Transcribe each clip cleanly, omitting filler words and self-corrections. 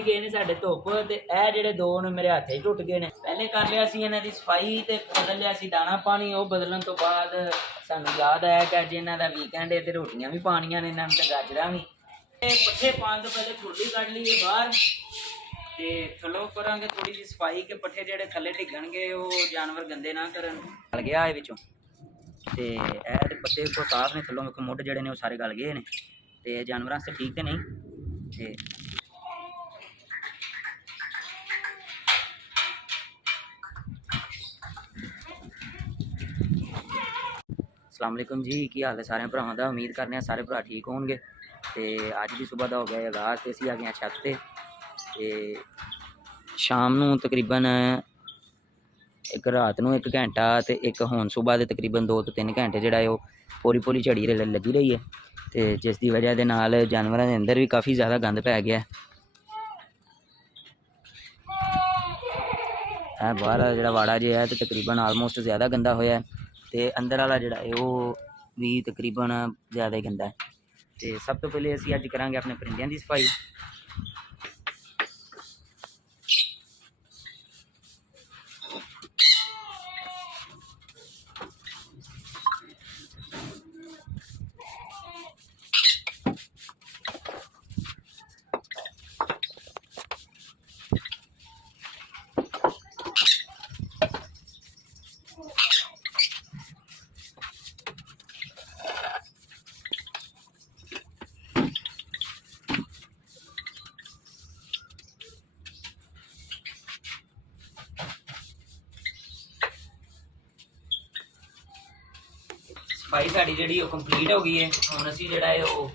गए ने साडे धुप ते ए जेहड़े दो ने मेरे हाथे टुट गए ने। पहले कर लिया सी इन्हां दी सफाई ते बदल लिया सी दाना पानी। वो बदलन तो बाद सानू याद आया कि अज इन्हां दा वीकेंड है ते रोटियां भी पानियां ने इन्हां ते गाजरां भी। पट्ठे पाने तो पहले थोड़ी कढ़ लीए बाहर ते थल्लों करांगे थोड़ी जी सफाई के पट्ठे जेहड़े थल्ले डिगणगे वो जानवर गंदे ना करन। गल गया ए विचों ते ए ते पट्ठे को साफ ने थल्लों मुੱਢ जेहड़े ने वो सारे गल गए ने ते जानवरां आस्ते ठीक ते नहीं ते अस्सलाम वालेकुम जी, की हाल है सारे भरावां दा। उम्मीद करने हैं सारे भरा ठीक होंगे। तो अज भी सुबह का हो गया आगाज़ तो असीं आ गए छत ते शाम नूं तकरीबन एक रात नूं 1 घंटा तो एक हुण सुबह के तकरीबन 2 तो 3 घंटे जिहड़ा है पूरी पूरी झड़ी लगी रही है तो जिस दी वजह दे नाल जानवरां दे अंदर भी काफ़ी ज़्यादा गंद पै गया है। बाहर जिहड़ा वाड़ा जो है तो तकरीबन आलमोस्ट ज़्यादा गंदा होया है तो अंदर वाला जिहड़ा है वो भी तकरीबन ज़्यादा ही गंदा है। तो सब तो पहले असीं अज करांगे अपने परिंदियां की सफाई। सफाई साड़ी जी कंप्लीट हो गई है। हुण असीं जिहड़ा है वो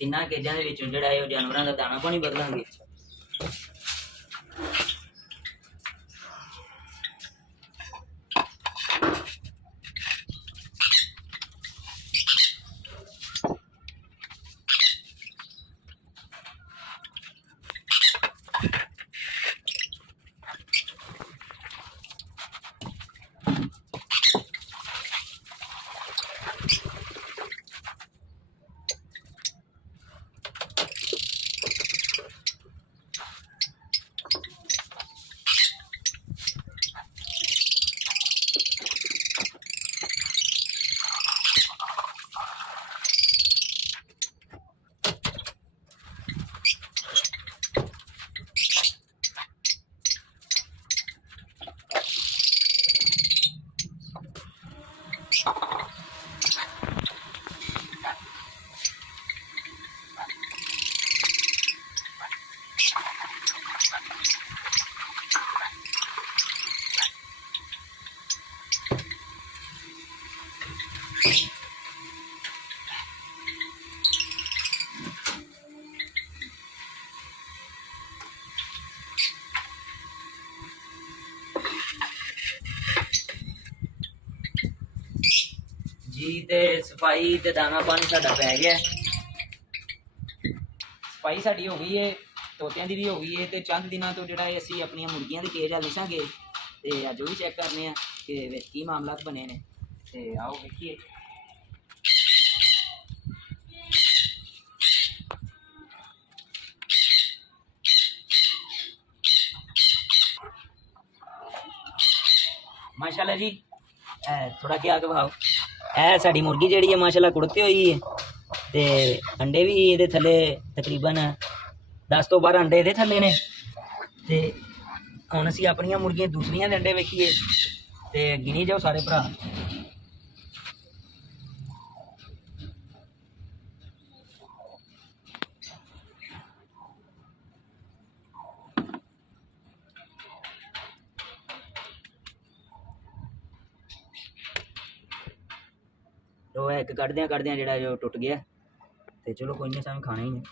3 केजां दे विचों जिहड़ा है जानवरां दा दाना पानी बदलांगे। जी ते सफाई ते दाना पानी साडा पै गया। सफाई साडी हो गई है, तोतियां दी भी हो गई है ते चंद दिनों तो जिहड़ा असीं अपनी मुर्गियां दी केज लिसांगे ते अज ओह भी चैक करने कि विच की मामलात बने ने ते आओ देखिए। माशाल्लाह जी थोड़ा क्या भाव है साड़ी मुर्गी जी है माशाल्लाह कुड़ते हुई है ते अंडे भी ये थले तकरीबन 10 तो 12 अंडे ये थले ने ते हुण असीं अपनियां मुर्गियां दूसरियां दे अंडे वेखिए ते गिनी जाओ सारे भरा। तो एक कढ़द्या जिहड़ा जो टुट गया तो चलो कोई नहीं, सानूं खाना ही नहीं।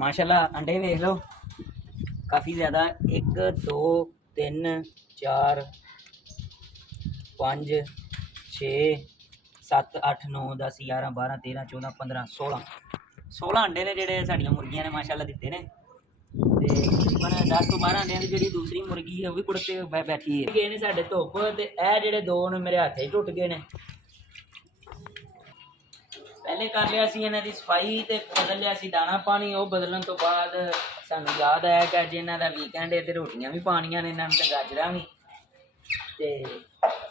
माशाल्लाह अंडे देख लो काफ़ी ज़्यादा 1 2 3 4 5 6 7 8 9 10 11 12 13 14 15 16 अंडे ने ਜਿਹੜੇ ਸਾਡੀਆਂ ਮੁਰਗੀਆਂ ਨੇ ਮਾਸ਼ਾਅੱਲਾ ਦਿੱਤੇ ਨੇ ਤੇ ਤਕਰੀਬਨ 10 ਤੋਂ 12 ਅੰਡਿਆਂ ਦੀ ਜਿਹੜੀ ਦੂਸਰੀ ਮੁਰਗੀ ਹੈ ਉਹ ਵੀ ਕੁੜ ਕੇ ਬੈਠੀ ਹੈ ਗਏ ਨੇ ਸਾਡੇ ਧੁੱਪ ਤੇ ਇਹ ਜਿਹੜੇ ਦੋ ਨੇ ਮੇਰੇ ਹੱਥੇ ਟੁੱਟ ਗਏ ਨੇ ਪਹਿਲੇ ਕਰ ਲਿਆ ਸੀ ਇਹਨਾਂ ਦੀ ਸਫਾਈ ਤੇ ਬਦਲ ਲਿਆ ਸੀ ਦਾਣਾ ਪਾਣੀ ਉਹ ਬਦਲਣ ਤੋਂ ਬਾਅਦ ਸਾਨੂੰ ਯਾਦ ਆਇਆ ਕਿ ਅੱਜ ਇਹਨਾਂ ਦਾ ਵੀਕਐਂਡ ਹੈ ਤੇ ਰੋਟੀਆਂ ਵੀ ਪਾਣੀਆਂ ਨੇ ਇਹਨਾਂ ਨੂੰ ਤੇ ਗਾਜਰਾਂ ਵੀ ਤੇ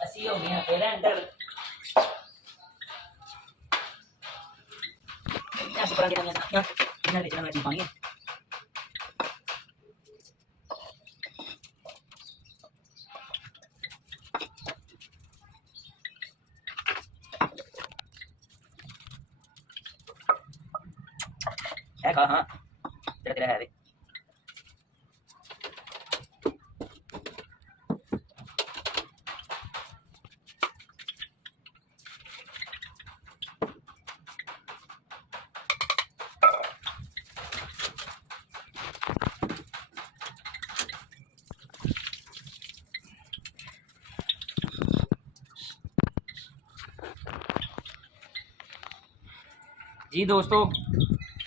ਅਸੀਂ ਹੋ ਗਏ ਫਿਰ ਐਂਟਰ ਅਸੀਂ ਪਰਾਂ ਕਿਹਨਾਂ ਨੇ ਇਹਨਾਂ ਦੇ ਜਿਹੜਾ ਜੀ ਪਾਣੀ है कहा हाँ तेरा तेरा है रे जी दोस्तों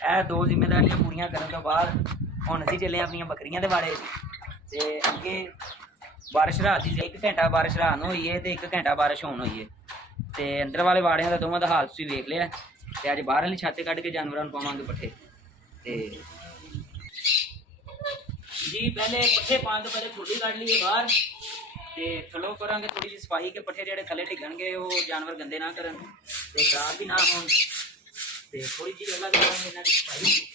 ਇਹ ਦੋ ਜ਼ਿੰਮੇਵਾਰੀਆਂ ਪੂਰੀਆਂ ਕਰਨ ਤੋਂ ਬਾਅਦ ਹੁਣ ਅਸੀਂ ਚੱਲੇ ਆਪਣੀਆਂ ਬੱਕਰੀਆਂ ਦੇ ਵਾੜੇ ਤੇ ਅੱਗੇ ਬਾਰਿਸ਼ ਰਾਤ ਦੀ 1 ਘੰਟਾ ਬਾਰਿਸ਼ ਰਾਤ ਨੂੰ ਹੋਈ ਹੈ ਤੇ 1 ਘੰਟਾ ਬਾਰਿਸ਼ ਹੋਣ ਹੋਈ ਹੈ ਤੇ ਅੰਦਰ ਵਾਲੇ ਵਾੜਿਆਂ ਦਾ ਦੋਵਾਂ ਦਾ ਹਾਲ ਤੁਸੀਂ ਵੇਖ ਲਿਆ ਤੇ ਅੱਜ ਬਾਹਰ ਵਾਲੀ ਛੱਤ ਕੱਢ ਕੇ ਜਾਨਵਰਾਂ ਨੂੰ ਪਾਵਾਂਗੇ ਪੱਠੇ ਤੇ ਜੀ ਪਹਿਲੇ ਪੱਠੇ ਪਾਉਣ ਤੋਂ ਪਹਿਲੇ ਖੁੱਲੀ ਕੱਢ ਲਈਏ ਬਾਹਰ ਤੇ ਥੱਲੋਂ ਕਰਾਂਗੇ ਥੋੜੀ ਜਿਹੀ ਸਫਾਈ ਕਿ ਪੱਠੇ ਜਿਹੜੇ ਥੱਲੇ ਡਿੱਗਣਗੇ ਉਹ ਜਾਨਵਰ ਗੰਦੇ ਨਾ ਕਰਨ ਤੇ ਖਰਾਬ ਵੀ ਨਾ ਹੋਣ ਤੇ ਥੋੜੀ ਜਿਹੀ ਅਲੱਗ ਕਰਾਂਗੇ ਇਹਨਾਂ ਦੀ ਸਫਾਈ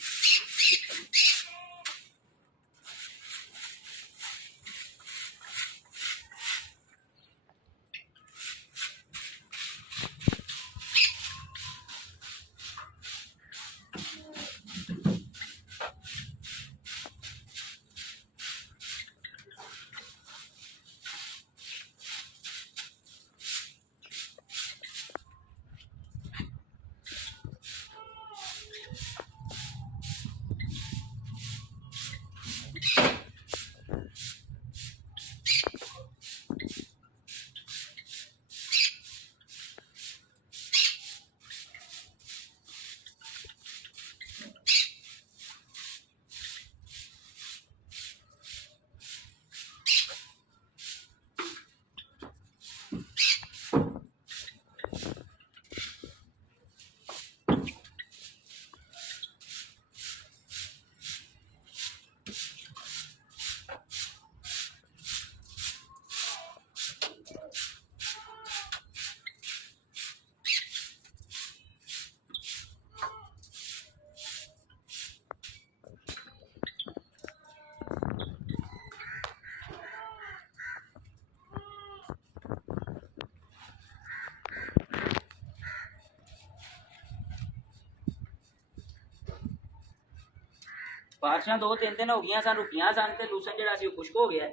ਬਾਰਿਸ਼ਾਂ 2-3 ਦਿਨ ਹੋ ਗਈਆਂ ਸਨ ਰੁਕੀਆਂ ਸਨ ਤੇ ਲੂਸਨ ਜਿਹੜਾ ਸੀ ਉਹ ਖੁਸ਼ਕ ਹੋ ਗਿਆ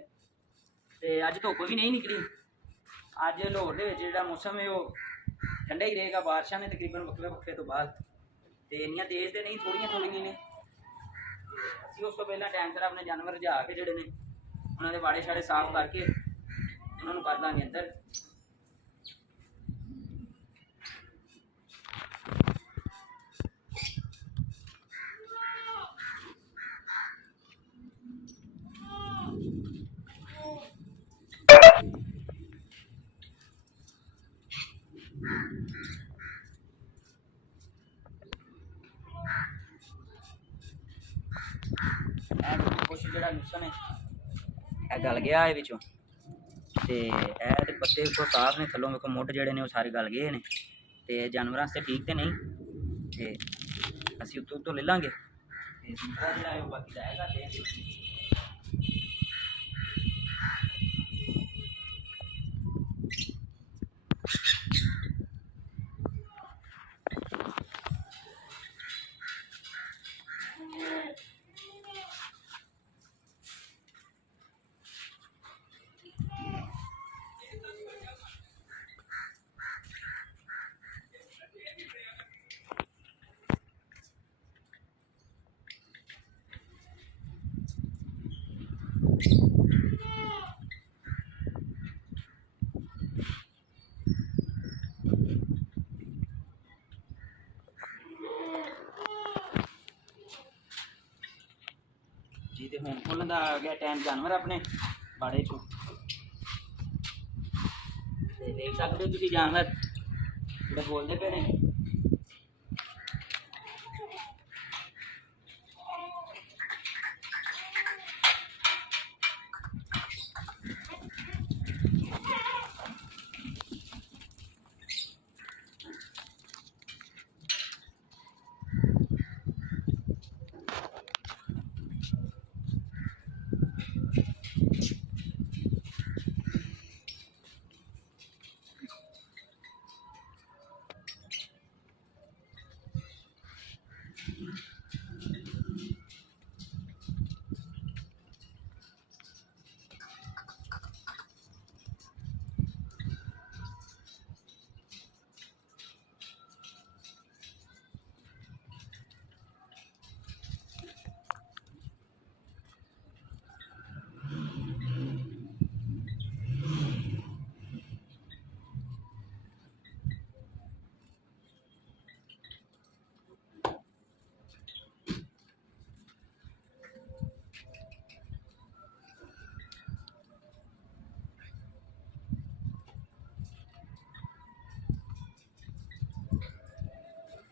ਤੇ ਅੱਜ ਧੁੱਪ ਵੀ ਨਹੀਂ ਨਿਕਲੀ ਅੱਜ ਲਾਹੌਰ ਦੇ ਵਿੱਚ ਜਿਹੜਾ ਮੌਸਮ ਹੈ ਉਹ ਠੰਡਾ ਹੀ ਰਹੇਗਾ ਬਾਰਿਸ਼ਾਂ ਨੇ ਤਕਰੀਬਨ ਵੱਖਰੇ ਤੋਂ ਬਾਅਦ ਤੇ ਇੰਨੀਆਂ ਤੇਜ਼ ਤੇ ਨਹੀਂ ਥੋੜੀਆਂ ਨੇ ਅਸੀਂ ਉਸ ਤੋਂ ਪਹਿਲਾਂ ਟਾਈਮ ਸਿਰ ਆਪਣੇ ਜਾਨਵਰ ਜਾ ਕੇ ਜਿਹੜੇ ਨੇ ਉਹਨਾਂ ਦੇ ਵਾੜੇ ਛਾੜੇ ਸਾਫ਼ ਕਰਕੇ ਉਹਨਾਂ ਨੂੰ ਕਰ ਦਾਂਗੇ ਅੰਦਰ ਕੁਛ ਜਿਹੜਾ ਲੂਸਨ ਹੈ ਇਹ ਗਲ ਗਿਆ ਇਹ ਵਿੱਚੋਂ ਤੇ ਇਹ ਤੇ ਪੱਤੇ ਉੱਤੋਂ ਸਾਫ਼ ਨੇ ਥੱਲੋਂ ਵੇਖੋ ਮੁੱਢ ਜਿਹੜੇ ਨੇ ਉਹ ਸਾਰੇ ਗਲ ਗਏ ਨੇ ਤੇ ਜਾਨਵਰਾਂ ਵਾਸਤੇ ਠੀਕ ਤੇ ਨਹੀਂ ਤੇ ਅਸੀਂ ਉੱਤੋਂ ਲੈ ਲਾਂਗੇ ਤੇ ਦੂਸਰਾ ਜਿਹੜਾ ਹੈ ਉਹ ਬਾਕੀ ਜਾਏਗਾ ਤੇ ਹੁਣ ਖੋਲ੍ਹਣ ਦਾ ਆ ਗਿਆ ਟਾਈਮ ਜਾਨਵਰ ਆਪਣੇ ਬਾੜੇ 'ਚੋਂ। ਤੇ ਦੇਖ ਸਕਦੇ ਹੋ ਤੁਸੀਂ ਜਾਨਵਰ ਜਿਹੜੇ ਬੋਲਦੇ ਪਏ ਨੇ।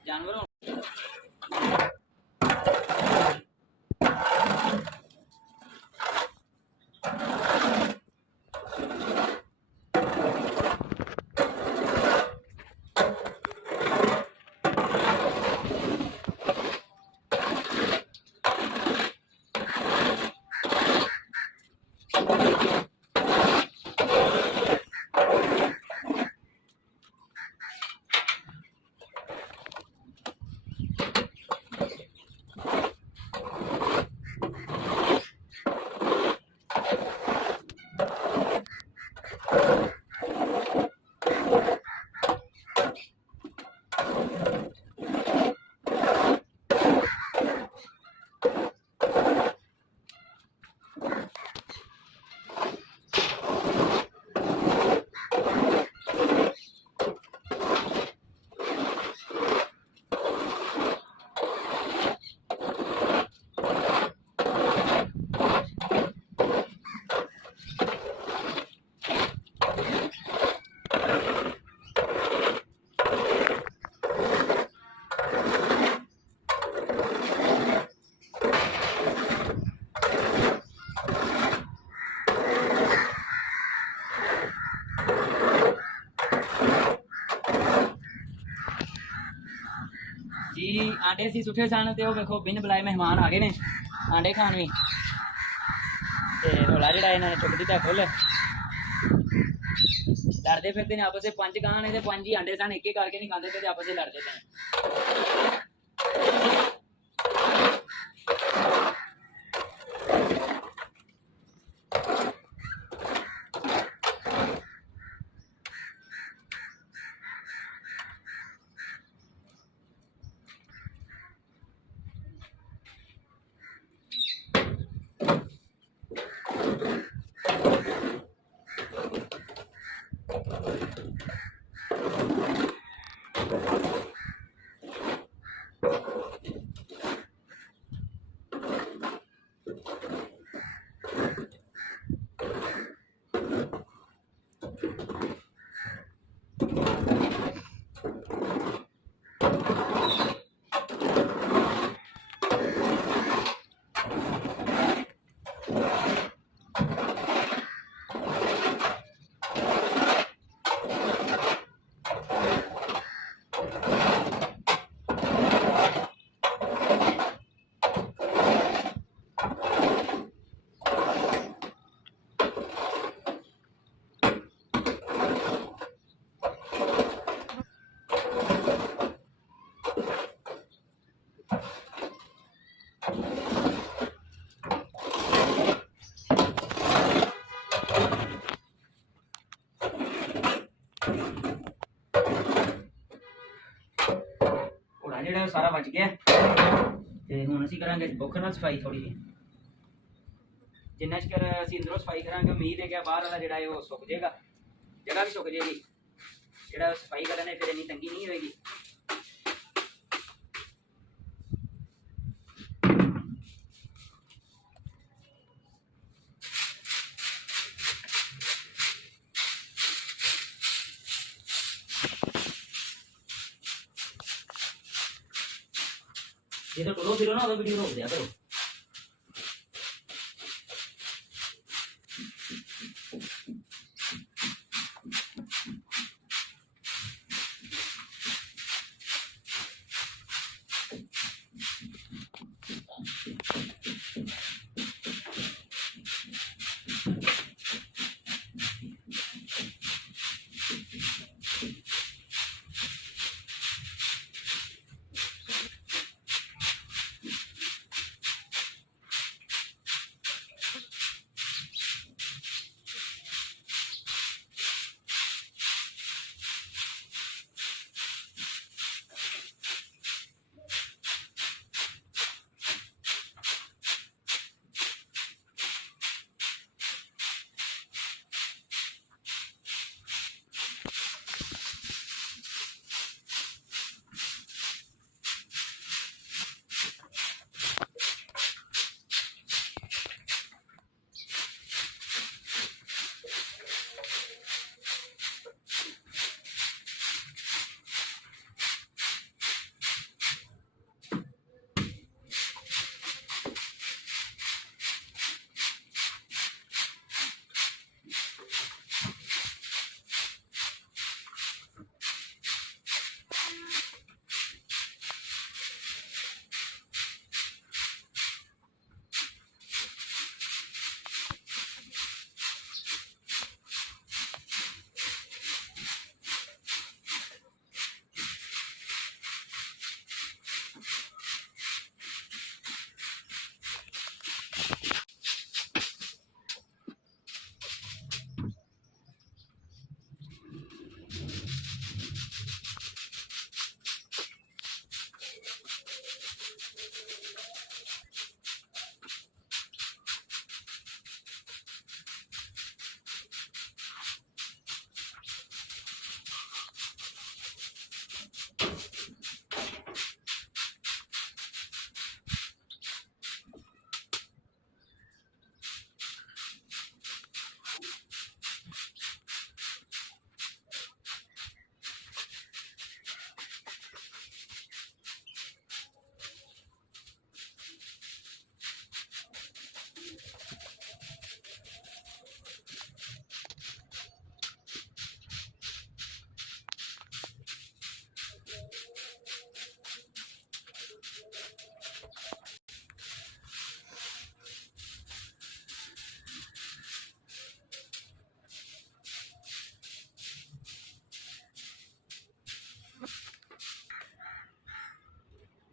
जानवरों जी आंडे सी सुठे सन ते वेखो बिन बुलाए मेहमान आ गए ने आंडे खान भी ते रोला जिहड़ा इन्हां ने चुक दित्ता फुल लड़ते फिरते ने आपस में 5 गां ने ते 5 ही आंडे सन एक करके नहीं खाते पे आपस में लड़ते पे। ਜਿਹੜਾ ਸਾਰਾ ਬਚ ਗਿਆ ਤੇ ਹੁਣ ਅਸੀਂ ਕਰਾਂਗੇ ਭੁੱਖ ਨਾਲ ਸਫਾਈ ਥੋੜੀ ਜਿਹੀ ਜਿੰਨਾ ਚਿਰ ਅਸੀਂ ਅੰਦਰੋਂ ਸਫਾਈ ਕਰਾਂਗੇ ਉਮੀਦ ਹੈ ਕਿ ਬਾਹਰ ਵਾਲਾ ਜਿਹੜਾ ਹੈ ਉਹ ਸੁੱਕ ਜਾਏਗਾ ਜਗ੍ਹਾ ਵੀ ਸੁੱਕ ਜਾਏਗੀ ਜਿਹੜਾ ਸਫਾਈ ਕਰਨੇ ਫਿਰ ਇੰਨੀ ਤੰਗੀ ਨਹੀਂ ਹੋਏਗੀ। ਜਦੋਂ ਟੁਰੋ ਫਿਰੋ ਨਾ ਉਦੋਂ ਵੀਡੀਓ ਰੋਕ ਦਿਆ ਕਰੋ।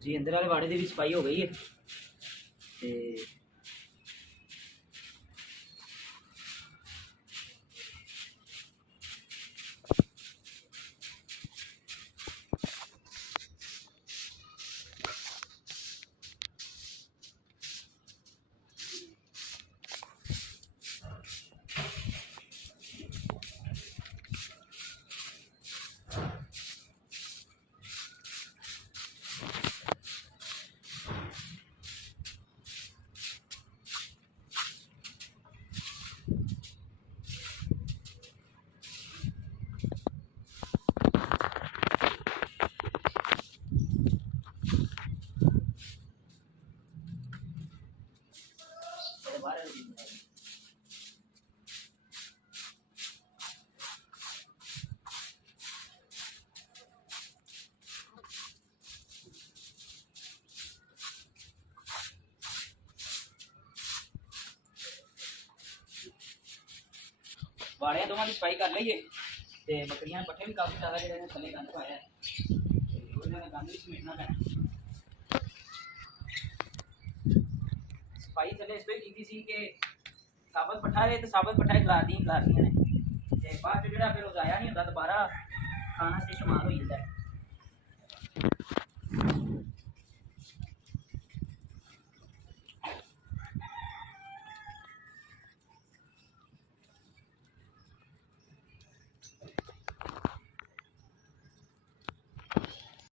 ਜੀ ਅੰਦਰ ਵਾਲੇ ਵਾੜੇ ਦੀ ਵੀ ਸਫਾਈ ਹੋ ਗਈ ਹੈ ਤੇ ਵਾੜਿਆਂ ਦੋਵਾਂ ਦੀ ਸਫਾਈ ਕਰ ਲਈਏ ਤੇ ਬੱਕਰੀਆਂ ਪੱਠੇ ਵੀ ਕਾਫੀ ਜ਼ਿਆਦਾ ਜਿਹੜੇ ਨੇ ਥੱਲੇ ਗੰਦ ਪਾਇਆ ਤੇ ਉਹਨਾਂ ਦਾ ਗੰਦ ਵੀ ਸਮੇਟਣਾ ਪੈਣਾ। ਸਫਾਈ ਥੱਲੇ ਇਸ ਲਈ ਕੀਤੀ ਸੀ ਕਿ ਸਾਬਤ ਪੱਠਾ ਹੈ ਤੇ ਸਾਬਤ ਪੱਠਾ ਖਿਲਾਰਦੀਆਂ ਨੇ ਤੇ ਬਾਅਦ ਜਿਹੜਾ ਫਿਰ ਉਹ ਜ਼ਾਇਆ ਨਹੀਂ ਹੁੰਦਾ ਦੁਬਾਰਾ ਖਾਣਾ ਇਸਤੇਮਾਲ ਹੋ ਜਾਂਦਾ ਹੈ।